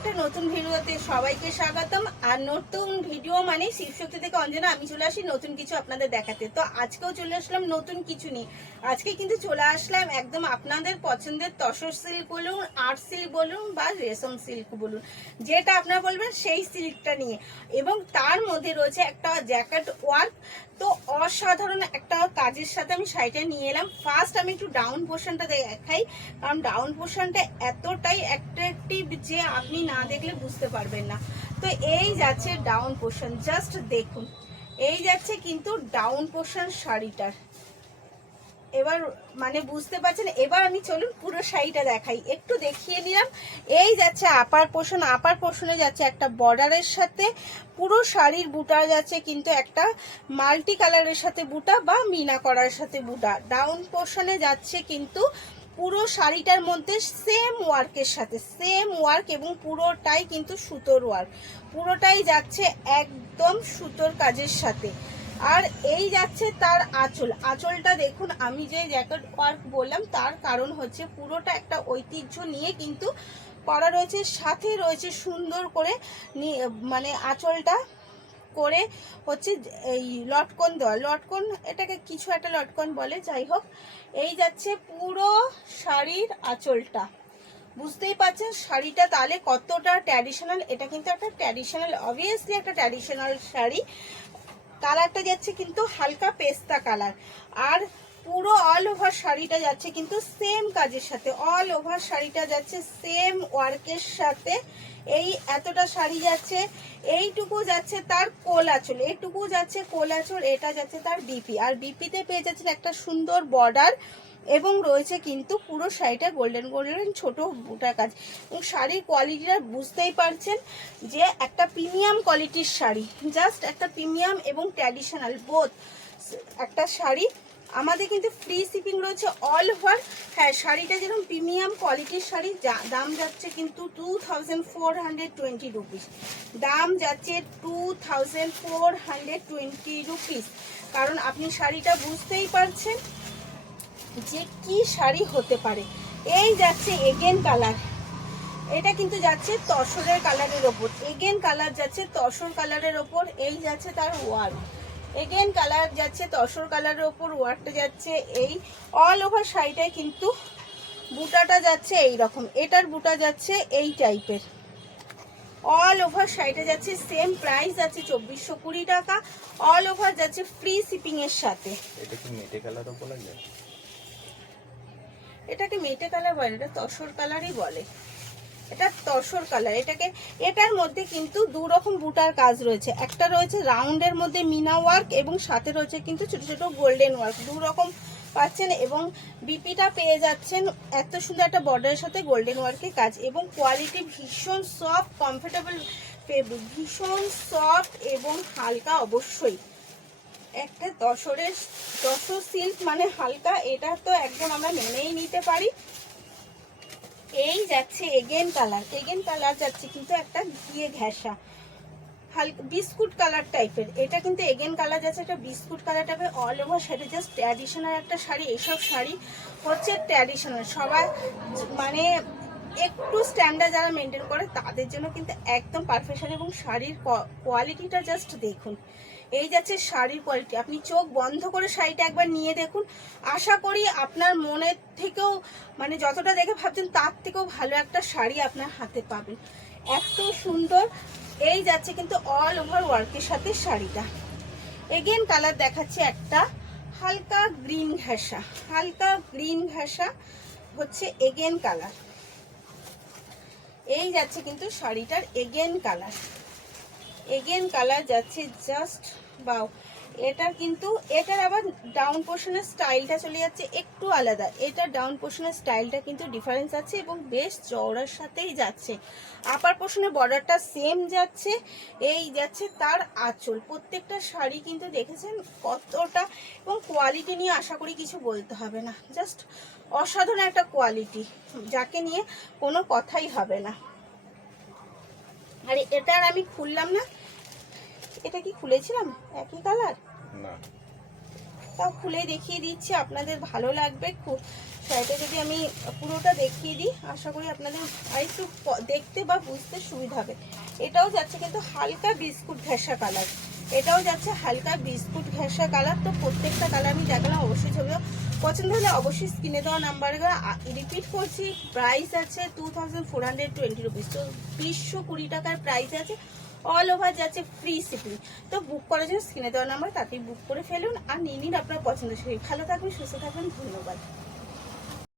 একটা নতুন ভিডিওতে সবাইকে স্বাগতম। আর নতুন ভিডিও মানে শিবশক্তি থেকে অঞ্জনা, আমি চলে আসি নতুন কিছু আপনাদের দেখাতে। তো আজকেও চলে আসলাম নতুন কিছু নিয়ে। আজকে কিন্তু চলে আসলাম একদম আপনাদের পছন্দের তসর সিল্ক বলুন, আর্ট সিল্ক বলুন বা রেশম সিল্ক বলুন, যেটা আপনারা বলবেন সেই সিল্কটা নিয়ে। এবং তার মধ্যে রয়েছে একটা জ্যাকেট ওয়ার্ক। তো অসাধারণ একটা কাজের সাথে আমি শাড়িটা নিয়ে এলাম। ফার্স্ট আমি একটু ডাউন পোর্শনটা দেখাই, কারণ ডাউন পোর্শনটা এতটাই অ্যাট্রাকটিভ যে আপনি না দেখলে বুঝতে পারবেন না। তো এই যাচ্ছে ডাউন পোর্শন, জাস্ট দেখুন, এই যাচ্ছে কিন্তু ডাউন পোর্শন শাড়িটার। এবার মানে বুঝতে পারছেন। এবার আমি চলুন পুরো শাড়িটা দেখাই, একটু দেখিয়ে নিলাম। এই যাচ্ছে আপার পোর্শন, আপার পোর্শনে যাচ্ছে একটা বর্ডারের সাথে পুরো শাড়ির বুটা যাচ্ছে কিন্তু একটা মাল্টি কালারের সাথে বুটা বা মিনা করার সাথে বুটা। ডাউন পোর্শনে যাচ্ছে কিন্তু পুরো শাড়িটার মধ্যে সেম ওয়ার্কের সাথে সেম ওয়ার্ক, এবং পুরোটাই কিন্তু সুতোর ওয়ার্ক, পুরোটাই যাচ্ছে একদম সুতোর কাজের সাথে। আর এই যাচ্ছে তার আঁচল, আঁচলটা দেখুন। আমি যে জ্যাকেট ওয়ার্ক বললাম তার কারণ হচ্ছে পুরোটা একটা ঐতিহ্য নিয়ে কিন্তু করা রয়েছে, সাথে রয়েছে সুন্দর করে মানে আঁচলটা করে হচ্ছে এই লটকন দেওয়া, লটকন এটাকে কিছু একটা লটকন বলে, যাই হোক। এই যাচ্ছে পুরো শাড়ির আঁচলটা, বুঝতেই পারছেন শাড়িটা তাহলে কতটা ট্র্যাডিশনাল। এটা কিন্তু একটা ট্র্যাডিশনাল, অবভিয়াসলি একটা ট্র্যাডিশনাল শাড়ি। কালারটা যাচ্ছে কিন্তু হালকা পেস্তা কালার, আর পুরো অল ওভার শাড়িটা যাচ্ছে কিন্তু সেম কাজের সাথে, অল ওভার শাড়িটা যাচ্ছে সেম ওয়ার্কের সাথে। এই এতটা শাড়ি যাচ্ছে, এইটুকু যাচ্ছে তার কোল আঁচল, এইটুকু যাচ্ছে কোল আঁচল, এটা যাচ্ছে তার বিপি। আর বিপিতে পেয়ে যাচ্ছেন একটা সুন্দর বর্ডার, এবং রয়েছে কিন্তু পুরো শাড়িটা গোল্ডেন গোল্ডেন ছোট বুটা কাজ। এবং শাড়ির কোয়ালিটিটা বুঝতেই পারছেন যে একটা প্রিমিয়াম কোয়ালিটির শাড়ি, জাস্ট একটা প্রিমিয়াম এবং ট্র্যাডিশনাল বোথ একটা শাড়ি। আমাদের কিন্তু ফ্রি শিপিং রয়েছে অল ওভার। হ্যাঁ, শাড়িটা যেরকম প্রিমিয়াম কোয়ালিটির শাড়ি, দাম যাচ্ছে কিন্তু 2420 রুপিস, দাম যাচ্ছে 2420 রুপিস। কারণ আপনি শাড়িটা বুঝতেই পারছেন যে কি শাড়ি হতে পারে। এই যাচ্ছে এগেন কালার, এটা কিন্তু যাচ্ছে তসরের কালারের ওপর, এগেন কালার যাচ্ছে তসর কালারের ওপর। এই যাচ্ছে তার ওয়ার্ক, এগেন কালার যাচ্ছে তসর কালারের ওপর, ওয়ার্কটা যাচ্ছে এই অল ওভার শাড়িটায় কিন্তু বুটাটা যাচ্ছে এই রকম, এটার বুটা যাচ্ছে এই টাইপের। অল ওভার শাড়িটা যাচ্ছে সেম প্রাইস আছে 2420 টাকা, অল ওভার যাচ্ছে ফ্রি শিপিং এর সাথে। এটা কি মেটে কালারও বলা যায়? এটাকে মেটে কালার বলে, এটা তসর কালারই বলে, এটা তসর কালার। এটাকে, এটার মধ্যে কিন্তু দু রকম বুটার কাজ রয়েছে, একটা রয়েছে রাউন্ডের মধ্যে মিনা ওয়ার্ক, এবং সাথে রয়েছে কিন্তু ছোট ছোট গোল্ডেন ওয়ার্ক, দু রকম পাচ্ছেন। এবং বিপিটা পেয়ে যাচ্ছেন এত সুন্দর একটা বর্ডারের সাথে গোল্ডেন ওয়ার্কের কাজ, এবং কোয়ালিটি ভীষণ সফট, কমফোর্টেবল ফেব্রিক, ভীষণ সফট এবং হালকা। অবশ্যই একটা তসর সিল্ক মানে হালকা, এটা তো একদম আমরা মেনেই নিতে পারি। এই যাচ্ছে এগেন কালার, এগেন কালার যাচ্ছে কিন্তু একটা ঘিয়ে ঘেঁষা হালকা বিস্কুট কালার টাইপের, এটা কিন্তু এগেন কালার যাচ্ছে একটা বিস্কুট কালার টাইপের। All over sari just traditional একটা শাড়ি। এইসব শাড়ি হচ্ছে ট্র্যাডিশনাল, সবাই মানে একটু স্ট্যান্ডার্ড যারা মেনটেন করে তাদের জন্য কিন্তু একদম পারফেক্ট শাড়ি। এবং শাড়ির কোয়ালিটিটা জাস্ট দেখুন, এই যাচ্ছে শাড়ির কোয়ালিটি। আপনি চোখ বন্ধ করে শাড়িটা একবার নিয়ে দেখুন, আশা করি আপনার মনের থেকেও মানে যতটা দেখে ভাবছেন তার থেকেও ভালো একটা শাড়ি আপনার হাতে পাবেন, এত সুন্দর। এই যাচ্ছে কিন্তু অল ওভার ওয়ার্কের সাথে শাড়িটা। এগেন কালার দেখাচ্ছে একটা হালকা গ্রিন ঘেঁষা, হালকা গ্রিন ঘেঁষা হচ্ছে এগেন কালার। এই যাচ্ছে কিন্তু শাড়িটার এগেন কালার, এগেন কালার যাচ্ছে জাস্ট বাও। এটা কিন্তু এটার আবার ডাউন পোর্শনের স্টাইলটা চলে যাচ্ছে একটু আলাদা, এটার ডাউন পোর্শনের স্টাইলটা কিন্তু ডিফারেন্স আছে এবং বেশ চওড়ার সাথেই যাচ্ছে। আপার পোর্শনের বর্ডারটা সেম যাচ্ছে। এই যাচ্ছে তার আঁচল। প্রত্যেকটা শাড়ি কিন্তু দেখেছেন কতটা, এবং কোয়ালিটি নিয়ে আশা করি কিছু বলতে হবে না, জাস্ট অসাধারণ একটা কোয়ালিটি, যাকে নিয়ে কোনো কথাই হবে না। আর এটার আমি খুললাম না, এটা কি খুলেছিলাম একই কালার? না, তাও খুলে দেখিয়ে দিচ্ছি, আপনাদের ভালো লাগবে খুব। শাড়িটা যদি আমি পুরোটা দেখিয়ে দিই, আশা করি আপনাদের আরেকটু দেখতে বা বুঝতে সুবিধা হবে। এটাও যাচ্ছে কিন্তু হালকা বিস্কুট ঘেঁষা কালার, এটাও যাচ্ছে হালকা বিস্কুট ঘেঁষা কালার। তো প্রত্যেকটা কালার আমি দেখালাম, অবশ্যই ছবি পছন্দ হলে অবশ্যই স্ক্রিনে দেওয়া নাম্বারে রিপিট করছি। প্রাইস আছে 2420 রুপিস। তো 220 টাকার প্রাইস আছে, অল ওভার যাচ্ছে ফ্রি শিপিং। তো বুক করার জন্য স্ক্রিনে দেওয়া নাম্বার তাতেই বুক করে ফেলুন আর নিয়ে নিন আপনার পছন্দের শাড়ি। ভালো থাকবেন, সুস্থ থাকবেন, ধন্যবাদ।